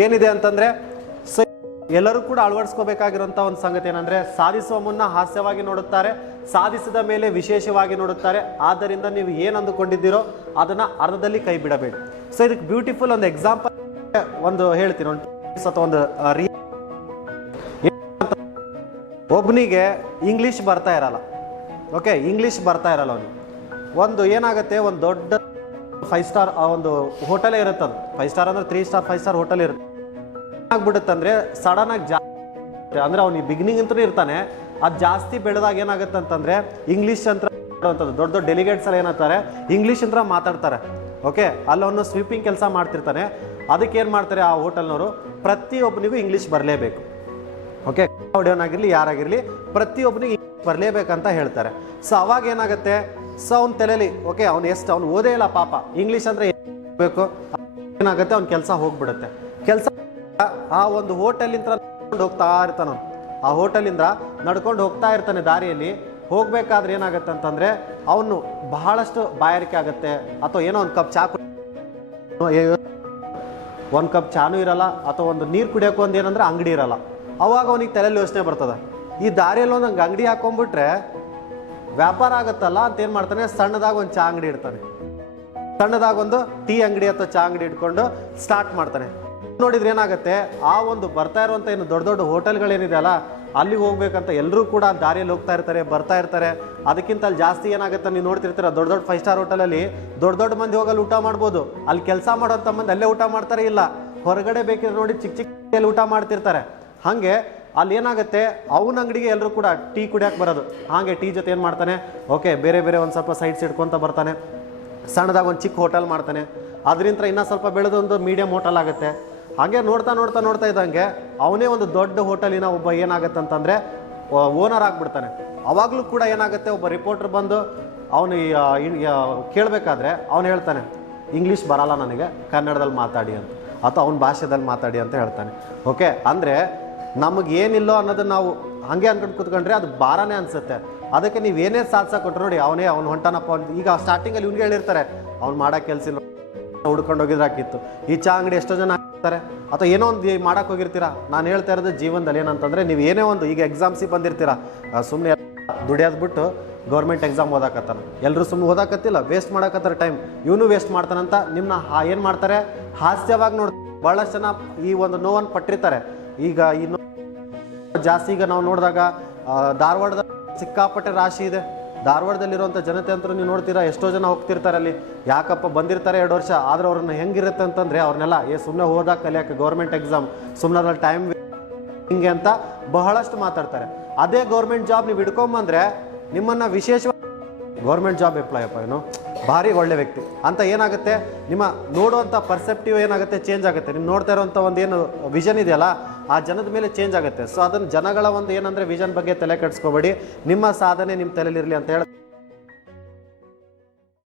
ಏನಿದೆ ಅಂತಂದ್ರೆ ಎಲ್ಲರೂ ಕೂಡ ಅಳವಡಿಸ್ಕೋಬೇಕಾಗಿರುವಂಥ ಒಂದು ಸಂಗತಿ ಏನಂದ್ರೆ ಸಾಧಿಸುವ ಮುನ್ನ ಹಾಸ್ಯವಾಗಿ ನೋಡುತ್ತಾರೆ, ಸಾಧಿಸಿದ ಮೇಲೆ ವಿಶೇಷವಾಗಿ ನೋಡುತ್ತಾರೆ. ಆದ್ದರಿಂದ ನೀವು ಏನು ಅಂದುಕೊಂಡಿದ್ದೀರೋ ಅದನ್ನ ಅರ್ಧದಲ್ಲಿ ಕೈ ಬಿಡಬೇಡಿ. ಸೊ ಇದಕ್ಕೆ ಬ್ಯೂಟಿಫುಲ್ ಒಂದು ಎಕ್ಸಾಂಪಲ್ ಒಂದು ಹೇಳ್ತೀನಿ. ಒಂದು ಅಥವಾ ಒಂದು ರೀ ಒಬ್ಬನಿಗೆ ಇಂಗ್ಲೀಷ್ ಬರ್ತಾ ಇರಲ್ಲ. ಓಕೆ ಇಂಗ್ಲೀಷ್ ಬರ್ತಾ ಇರಲ್ಲ ಅವನಿಗೆ. ಒಂದು ಏನಾಗುತ್ತೆ, ಒಂದು ದೊಡ್ಡ ಫೈವ್ ಸ್ಟಾರ್ ಆ ಒಂದು ಹೋಟೆಲೇ ಇರುತ್ತೆ ಅದು. ಫೈವ್ ಸ್ಟಾರ್ ಅಂದ್ರೆ three star five star hotel ಇರುತ್ತೆ. ಆಗ್ಬಿಡುತ್ತೆ ಅಂದ್ರೆ ಸಡನ್ ಆಗಿ ಜಾ ಅಂದ್ರೆ ಅವ್ನಿಗೆ ಬಿಗಿನಿಂಗ್ ಅಂತಲೂ ಇರ್ತಾನೆ. ಅದು ಜಾಸ್ತಿ ಬೆಳೆದಾಗ ಏನಾಗುತ್ತೆ ಅಂತಂದ್ರೆ ಇಂಗ್ಲೀಷ್ ಅಂತ ದೊಡ್ಡ ದೊಡ್ಡ ಡೆಲಿಗೇಟ್ಸ್ ಎಲ್ಲ ಏನಂತಾರೆ ಇಂಗ್ಲೀಷ್ ಅಂತ ಮಾತಾಡ್ತಾರೆ. ಓಕೆ ಅಲ್ಲಿ ಅವನು ಸ್ವೀಪಿಂಗ್ ಕೆಲಸ ಮಾಡ್ತಿರ್ತಾನೆ. ಅದಕ್ಕೆ ಏನು ಮಾಡ್ತಾರೆ ಆ ಹೋಟೆಲ್ನವರು ಪ್ರತಿಯೊಬ್ಬನಿಗೂ ಇಂಗ್ಲೀಷ್ ಬರಲೇಬೇಕು. ಓಕೆ ಆಡಿಯೋನಾಗಿರಲಿ ಯಾರಾಗಿರಲಿ ಪ್ರತಿಯೊಬ್ಬನಿಗೆ ಬರಲೇಬೇಕಂತ ಹೇಳ್ತಾರೆ. ಸೊ ಅವಾಗ ಏನಾಗುತ್ತೆ? ಸೊ ಅವ್ನ ತಲೆಯಲ್ಲಿ ಓಕೆ ಅವ್ನು ಎಷ್ಟು, ಅವ್ನು ಓದೇ ಇಲ್ಲ ಪಾಪ. ಇಂಗ್ಲೀಷ್ ಅಂದರೆ ಬೇಕು? ಏನಾಗುತ್ತೆ ಅವ್ನ ಕೆಲಸ ಹೋಗ್ಬಿಡುತ್ತೆ. ಕೆಲಸ ಆ ಒಂದು ಹೋಟೆಲಿಂದ ನಡ್ಕೊಂಡು ಹೋಗ್ತಾ ಇರ್ತಾನ. ಆ ಹೋಟೆಲಿಂದ ನಡ್ಕೊಂಡು ಹೋಗ್ತಾ ಇರ್ತಾನೆ ದಾರಿಯಲ್ಲಿ. ಹೋಗ್ಬೇಕಾದ್ರೆ ಏನಾಗುತ್ತೆ ಅಂತಂದ್ರೆ ಅವನು ಬಹಳಷ್ಟು ಬಾಯಾರಿಕೆ ಆಗುತ್ತೆ. ಅಥವಾ ಏನೋ ಒಂದು ಕಪ್ ಚಾ ಒಂದು ಕಪ್ ಚಾನೂ ಇರಲ್ಲ, ಅಥವಾ ಒಂದು ನೀರು ಕುಡಿಯೋಕು ಒಂದು ಏನಂದ್ರೆ ಅಂಗಡಿ ಇರಲ್ಲ. ಅವಾಗ ಅವನಿಗೆ ತಲೆಯಲ್ಲಿ ಯೋಚನೆ ಬರ್ತದೆ. ಈ ದಾರಿಯಲ್ಲಿ ಒಂದು ಅಂಗಡಿ ಹಾಕೊಂಡ್ಬಿಟ್ರೆ ವ್ಯಾಪಾರ ಆಗುತ್ತಲ್ಲ ಅಂತ ಏನು ಮಾಡ್ತಾನೆ? ಸಣ್ಣದಾಗ ಒಂದು ಚಾ ಅಂಗಡಿ ಇಡ್ತಾನೆ. ಸಣ್ಣದಾಗ ಒಂದು ಟೀ ಅಂಗಡಿ ಅಥವಾ ಚಾ ಅಂಗಡಿ ಇಟ್ಕೊಂಡು ಸ್ಟಾರ್ಟ್ ಮಾಡ್ತಾನೆ. ನೋಡಿದ್ರೆ ಏನಾಗುತ್ತೆ? ಆ ಒಂದು ಬರ್ತಾ ಇರುವಂಥ ಏನು ದೊಡ್ಡ ದೊಡ್ಡ ಹೋಟೆಲ್ಗಳೇನಿದೆ ಅಲ್ಲ, ಅಲ್ಲಿಗೆ ಹೋಗ್ಬೇಕಂತ ಎಲ್ಲರೂ ಕೂಡ ದಾರಿಯಲ್ಲಿ ಹೋಗ್ತಾ ಇರ್ತಾರೆ, ಬರ್ತಾ ಇರ್ತಾರೆ. ಅದಕ್ಕಿಂತ ಅಲ್ಲಿ ಜಾಸ್ತಿ ಏನಾಗುತ್ತೆ ನೀವು ನೋಡ್ತಿರ್ತೀರ? ದೊಡ್ಡ ದೊಡ್ಡ ಫೈವ್ ಸ್ಟಾರ್ ಹೋಟೆಲಲ್ಲಿ ದೊಡ್ಡ ದೊಡ್ಡ ಮಂದಿ ಹೋಗಲ್ಲಿ ಊಟ ಮಾಡ್ಬೋದು. ಅಲ್ಲಿ ಕೆಲಸ ಮಾಡೋಂಥ ಮಂದಿ ಅಲ್ಲೇ ಊಟ ಮಾಡ್ತಾರೆ ಇಲ್ಲ. ಹೊರಗಡೆ ಬೇಕಿದ್ರೆ ನೋಡಿ ಚಿಕ್ಕ ಚಿಕ್ಕ ಊಟ ಮಾಡ್ತಿರ್ತಾರೆ. ಹಾಗೆ ಅಲ್ಲಿ ಏನಾಗುತ್ತೆ ಅವನ ಅಂಗಡಿಗೆ ಎಲ್ಲರೂ ಕೂಡ ಟೀ ಕುಡಿಯಕ್ಕೆ ಬರೋದು. ಹಾಗೆ ಟೀ ಜೊತೆ ಏನು ಮಾಡ್ತಾನೆ? ಓಕೆ, ಬೇರೆ ಬೇರೆ ಒಂದು ಸ್ವಲ್ಪ ಸೈಡ್ಸ್ ಇಟ್ಕೊತ ಬರ್ತಾನೆ. ಸಣ್ಣದಾಗ ಒಂದು ಚಿಕ್ಕ ಹೋಟೆಲ್ ಮಾಡ್ತಾನೆ. ಅದರಿಂದ ಇನ್ನೂ ಸ್ವಲ್ಪ ಬೆಳೆದು ಒಂದು ಮೀಡಿಯಂ ಹೋಟೆಲ್ ಆಗುತ್ತೆ. ಹಾಗೆ ನೋಡ್ತಾ ನೋಡ್ತಾ ನೋಡ್ತಾ ಇದ್ದಂಗೆ ಅವನೇ ಒಂದು ದೊಡ್ಡ ಹೋಟೆಲಿನ ಒಬ್ಬ ಏನಾಗುತ್ತೆ ಅಂತಂದರೆ ಓನರ್ ಆಗಿಬಿಡ್ತಾನೆ. ಅವಾಗಲೂ ಕೂಡ ಏನಾಗುತ್ತೆ? ಒಬ್ಬ ರಿಪೋರ್ಟರ್ ಬಂದು ಅವನು ಕೇಳಬೇಕಾದ್ರೆ ಅವನು ಹೇಳ್ತಾನೆ ಇಂಗ್ಲೀಷ್ ಬರಲ್ಲ ನನಗೆ ಕನ್ನಡದಲ್ಲಿ ಮಾತಾಡಿ ಅಂತ. ಅಥವಾ ಅವನ ಭಾಷೆದಲ್ಲಿ ಮಾತಾಡಿ ಅಂತ ಹೇಳ್ತಾನೆ. ಓಕೆ, ಅಂದರೆ ನಮಗೆ ಏನಿಲ್ಲೋ ಅನ್ನೋದನ್ನ ನಾವು ಹಾಗೆ ಅನ್ಕೊಂಡು ಕೂತ್ಕೊಂಡ್ರೆ ಅದು ಭಾರನೇ ಅನ್ಸುತ್ತೆ. ಅದಕ್ಕೆ ನೀವು ಏನೇ ಸಾಧಿಸ ಕೊಟ್ಟರು ನೋಡಿ, ಅವನೇ ಅವ್ನು ಹೊಂಟಾನಪ್ಪ ಅಂತ. ಈಗ ಸ್ಟಾರ್ಟಿಂಗಲ್ಲಿ ಇವ್ನಿಗೆ ಹೇಳಿರ್ತಾರೆ, ಅವ್ನು ಮಾಡೋ ಕೆಲಸ ಇಲ್ಲ, ಹುಡ್ಕೊಂಡು ಹೋಗಿದ್ರೆ ಹಾಕಿತ್ತು. ಈ ಚಾ ಅಂಗಡಿ ಎಷ್ಟೋ ಜನ ಹಾಕ್ತಾರೆ. ಅಥವಾ ಏನೋ ಒಂದು ಮಾಡೋಕೆ ಹೋಗಿರ್ತೀರಾ? ನಾನು ಹೇಳ್ತಾ ಇರೋದು ಜೀವನದಲ್ಲಿ ಏನಂತಂದರೆ, ನೀವು ಏನೇ ಒಂದು, ಈಗ ಎಕ್ಸಾಮ್ಸಿಗೆ ಬಂದಿರ್ತೀರಾ ಸುಮ್ಮನೆ ದುಡಿಯೋದು ಬಿಟ್ಟು ಗೌರ್ಮೆಂಟ್ ಎಕ್ಸಾಮ್ ಓದಾಕತ್ತಾನ ಎಲ್ಲರೂ ಸುಮ್ಮನೆ ಓದಾಕತ್ತಿಲ್ಲ ವೇಸ್ಟ್ ಮಾಡಕತ್ತಾರ ಟೈಮ್ ಇವನು ವೇಸ್ಟ್ ಮಾಡ್ತಾನಂತ ನಿಮ್ಮನ್ನ ಏನು ಮಾಡ್ತಾರೆ? ಹಾಸ್ಯವಾಗಿ ನೋಡ್ತಾರೆ ಭಾಳಷ್ಟು ಜನ ಈ ಒಂದು ನೋವನ್ನು ಪಟ್ಟಿರ್ತಾರೆ. ಈಗ ಇನ್ನು ಜಾಸ್ತಿ ಈಗ ನಾವು ನೋಡಿದಾಗ ಧಾರವಾಡದ ಸಿಕ್ಕಾಪಟ್ಟೆ ರಾಶಿ ಇದೆ. ಧಾರವಾಡದಲ್ಲಿರುವಂಥ ಜನತೆ ಅಂತೂ ನೀವು ನೋಡ್ತೀರಾ, ಎಷ್ಟೋ ಜನ ಹೋಗ್ತಿರ್ತಾರೆ ಅಲ್ಲಿ. ಯಾಕಪ್ಪ ಬಂದಿರ್ತಾರೆ ಎರಡು ವರ್ಷ, ಆದರೆ ಅವ್ರನ್ನ ಹೆಂಗಿರುತ್ತೆ ಅಂತಂದರೆ ಅವ್ರನ್ನೆಲ್ಲ, ಏ ಸುಮ್ಮನೆ ಹೋದಾಗ ಕಲಿಯೋಕೆ ಗೌರ್ಮೆಂಟ್ ಎಕ್ಸಾಮ್ ಸುಮ್ಮನೆ ಅದ್ರಲ್ಲಿ ಟೈಮ್ ಹಿಂಗೆ ಅಂತ ಬಹಳಷ್ಟು ಮಾತಾಡ್ತಾರೆ. ಅದೇ ಗೌರ್ಮೆಂಟ್ ಜಾಬ್ ನೀವು ಹಿಡ್ಕೊಂಬಂದರೆ ನಿಮ್ಮನ್ನು ವಿಶೇಷವಾಗಿ ಗೌರ್ಮೆಂಟ್ ಜಾಬ್ ಎಂಪ್ಲಾಯ್ ಅಪ್ಪ, ಏನು? ಭಾರಿ ಒಳ್ಳೆ ವ್ಯಕ್ತಿ. ಅಂತ ಏನಾಗುತ್ತೆ? ನಿಮ್ಮ ನೋಡುವಂಥ ಪರ್ಸೆಪ್ಟಿವ್ ಏನಾಗುತ್ತೆ? ಚೇಂಜ್ ಆಗುತ್ತೆ. ನಿಮ್ಮ ನೋಡ್ತಾ ಇರೋವಂಥ ಒಂದು ಏನು ವಿಷನ್ ಇದೆಯಲ್ಲ ಆ ಜನದ ಮೇಲೆ ಚೇಂಜ್ ಆಗುತ್ತೆ. ಸೊ ಅದನ್ನು ಜನಗಳ ಒಂದು ಏನಂದ್ರೆ ವಿಷನ್ ಬಗ್ಗೆ ತಲೆ ಕೆಡಿಸ್ಕೋಬೇಡಿ. ನಿಮ್ಮ ಸಾಧನೆ ನಿಮ್ಮ ತಲೆಯಲ್ಲಿರಲಿ ಅಂತ ಹೇಳಿ.